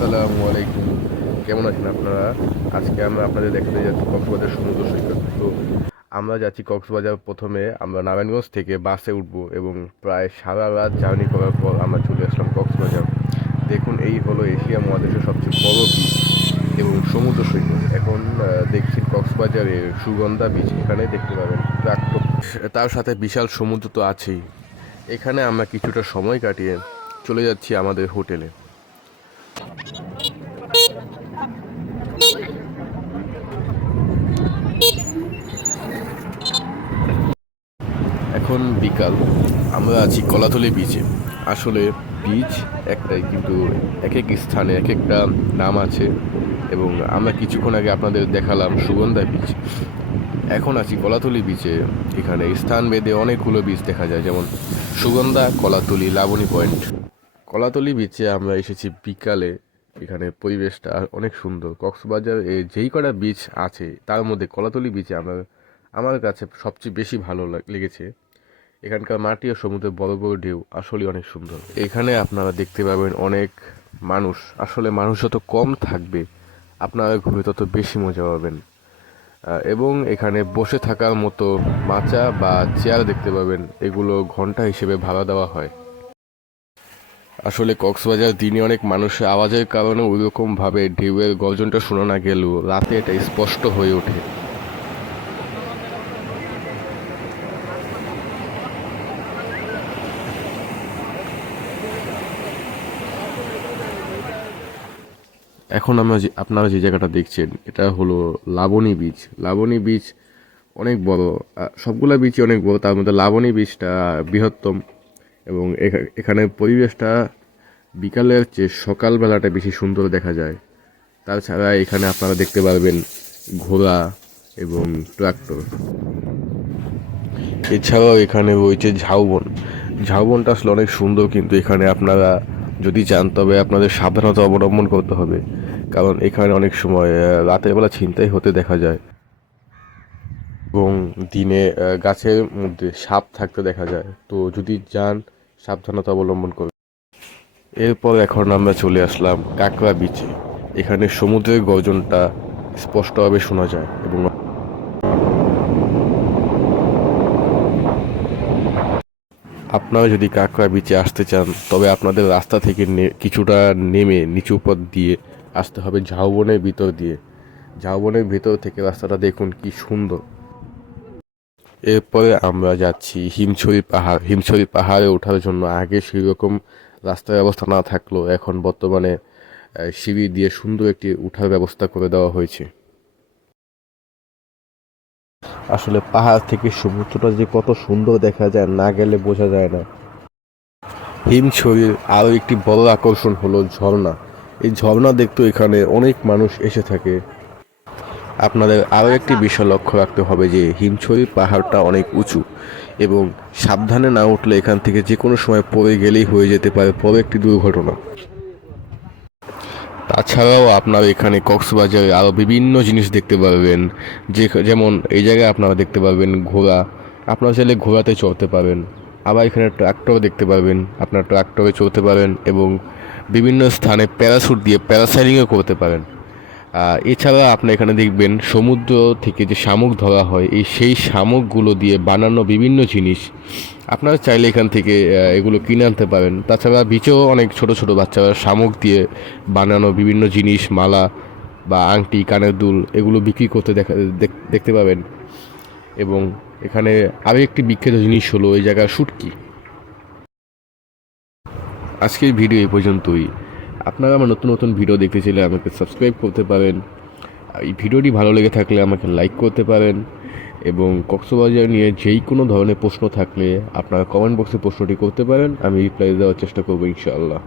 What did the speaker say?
আসসালামু আলাইকুম। কেমন আছেন আপনারা? আজকে আমরা আপনাদের দেখাতে যাচ্ছি কক্সবাজার সমুদ্র সৈকত। তো আমরা যাচ্ছি কক্সবাজার, প্রথমে আমরা নারায়ণগঞ্জ থেকে বাসে উঠবো এবং প্রায় সারা রাত জার্নি করার পর আমরা চলে আসলাম কক্সবাজার। দেখুন, এই হলো এশিয়া মহাদেশের সবচেয়ে বড় বিচ এবং সমুদ্র সৈকত। এখন দেখছি কক্সবাজারের সুগন্ধা বিচ, এখানে দেখতে পাবেন প্রাক্তন, তার সাথে বিশাল সমুদ্র তো আছেই। এখানে আমরা কিছুটা সময় কাটিয়ে চলে যাচ্ছি আমাদের হোটেলে। এখন বিকাল, আমরা আছি কলাতলি বিচে। আসলে বিচ একটাই, কিন্তু এক এক স্থানে এক একটা নাম আছে এবং আমরা কিছুক্ষণ আগে আপনাদের দেখালাম সুগন্ধা বিচ। এখন আছি কলাতলি বিচে। এখানে স্থান ভেদে অনেকগুলো বিচ দেখা যায়, যেমন সুগন্ধা, কলাতলি, লাবণী পয়েন্ট। কলাতলি বিচে আমরা এসেছি বিকালে। এখানে পরিবেশটা অনেক সুন্দর। কক্সবাজার যেই কটা বিচ আছে তার মধ্যে কলাতলি বিচে আমার কাছে সবচেয়ে বেশি ভালো লেগেছে। এখানকার মাটি ও সমুদ্রের বড় বড় ঢেউ আসলে অনেক সুন্দর। এখানে আপনারা দেখতে পাবেন অনেক মানুষ। আসলে মানুষ যত কম থাকবে আপনারা ঘুরে তত বেশি মজা পাবেন। এবং এখানে বসে থাকার মতো মাচা বা চেয়ার দেখতে পাবেন, এগুলো ঘন্টা হিসেবে ভাড়া দেওয়া হয়। আসলে কক্সবাজার দিনে অনেক মানুষের আওয়াজের কারণে ওইরকমভাবে ঢেউয়ের গর্জনটা শোনা না গেলেও রাতে এটা স্পষ্ট হয়ে ওঠে। এখন আপনারা যে জায়গাটা দেখছেন এটা হলো লাবণী বিচ। লাবণী বিচ অনেক বড়, সবগুলা বিচই অনেক বড়, তার মধ্যে লাবণী বিচটা বৃহত্তম। এবং এখানে পরিবেশটা বিকালের চেয়ে সকালবেলাটা বেশি সুন্দর দেখা যায়। তাছাড়া এখানে আপনারা দেখতে পারবেন ঘোড়া এবং ট্রাক্টর। এছাড়াও এখানে রয়েছে ঝাউবন। ঝাউবনটা আসলে অনেক সুন্দর, কিন্তু এখানে আপনারা যদি চান তবে আপনাদের সাবধানতা অবলম্বন করতে হবে, কারণ এখানে অনেক সময় রাতের বেলা ছিনতাই হতে দেখা যায় এবং দিনে গাছের মধ্যে সাপ থাকতে দেখা যায়। তো যদি যান, সাবধানতা অবলম্বন করবেন। এরপর এখন আমরা চলে আসলাম কাঁকড়া বিচে। এখানে সমুদ্রের গর্জনটা স্পষ্টভাবে শোনা যায় এবং আপনারা যদি কাঁকড়া বিচে আসতে চান তবে আপনাদের রাস্তা থেকে কিছুটা নেমে নিচু পথ দিয়ে আসতে হবে ঝাউবনের ভিতর দিয়ে। ঝাউবনের ভিতর থেকে রাস্তাটা দেখুন কি সুন্দর। এরপরে আমরা যাচ্ছি হিমছড়ি পাহাড়। হিমছড়ি পাহাড়ে ওঠার জন্য আগে সেরকম রাস্তার ব্যবস্থা না থাকলেও এখন বর্তমানে সিঁড়ি দিয়ে সুন্দর একটি উঠার ব্যবস্থা করে দেওয়া হয়েছে। আসলে পাহাড় থেকে সমুদ্রটা যে কত সুন্দর দেখা যায়, না গেলে বোঝা যায় না। হিমছড়ির আরও একটি বড় আকর্ষণ হলো ঝর্ণা। এই ঝর্ণা দেখতে এখানে অনেক মানুষ এসে থাকে। আপনাদের আরও একটি বিষয় লক্ষ্য রাখতে হবে যে হিমছড়ির পাহাড়টা অনেক উঁচু এবং সাবধানে না উঠলে এখান থেকে যে কোনো সময় পড়ে গেলেই হয়ে যেতে পারে বড় একটি দুর্ঘটনা। তাছাড়াও আপনারা এখানে কক্সবাজারে আরও বিভিন্ন জিনিস দেখতে পারবেন, যেমন এই জায়গায় আপনারা দেখতে পারবেন ঘোড়া। আপনারা চাইলে ঘোড়াতে চড়তে পারেন। আবার এখানে ট্রাক্টর দেখতে পারবেন, আপনারা ট্রাক্টরে চড়তে পারেন এবং বিভিন্ন স্থানে প্যারাশুট দিয়ে প্যারাসাইলিংও করতে পারেন। এছাড়া আপনি এখানে দেখবেন সমুদ্র থেকে যে শামুক ধরা হয়, সেই শামুকগুলো দিয়ে বানানো বিভিন্ন জিনিস আপনারা চাইলে এখান থেকে এগুলো কিনে আনতে পারেন। তাছাড়া বিচেও অনেক ছোট ছোট বাচ্চারা শামুক দিয়ে বানানো বিভিন্ন জিনিস, মালা বা আংটি, কানের দুল, এগুলো বিক্রি করতে দেখতে পাবেন। এবং এখানে আরও একটি বিখ্যাত জিনিস হলো এই জায়গার শুটকি। আজকের ভিডিও এই পর্যন্তই। আপনারা আমার নতুন নতুন ভিডিও দেখতে চাইলে আমাকে সাবস্ক্রাইব করতে পারেন। এই ভিডিওটি ভালো লেগে থাকলে আমাকে লাইক করতে পারেন এবং কক্সবাজার নিয়ে যেই কোনো ধরনের প্রশ্ন থাকলে আপনারা কমেন্ট বক্সে প্রশ্নটি করতে পারেন, আমি রিপ্লাই দেওয়ার চেষ্টা করবো ইনশাআল্লাহ।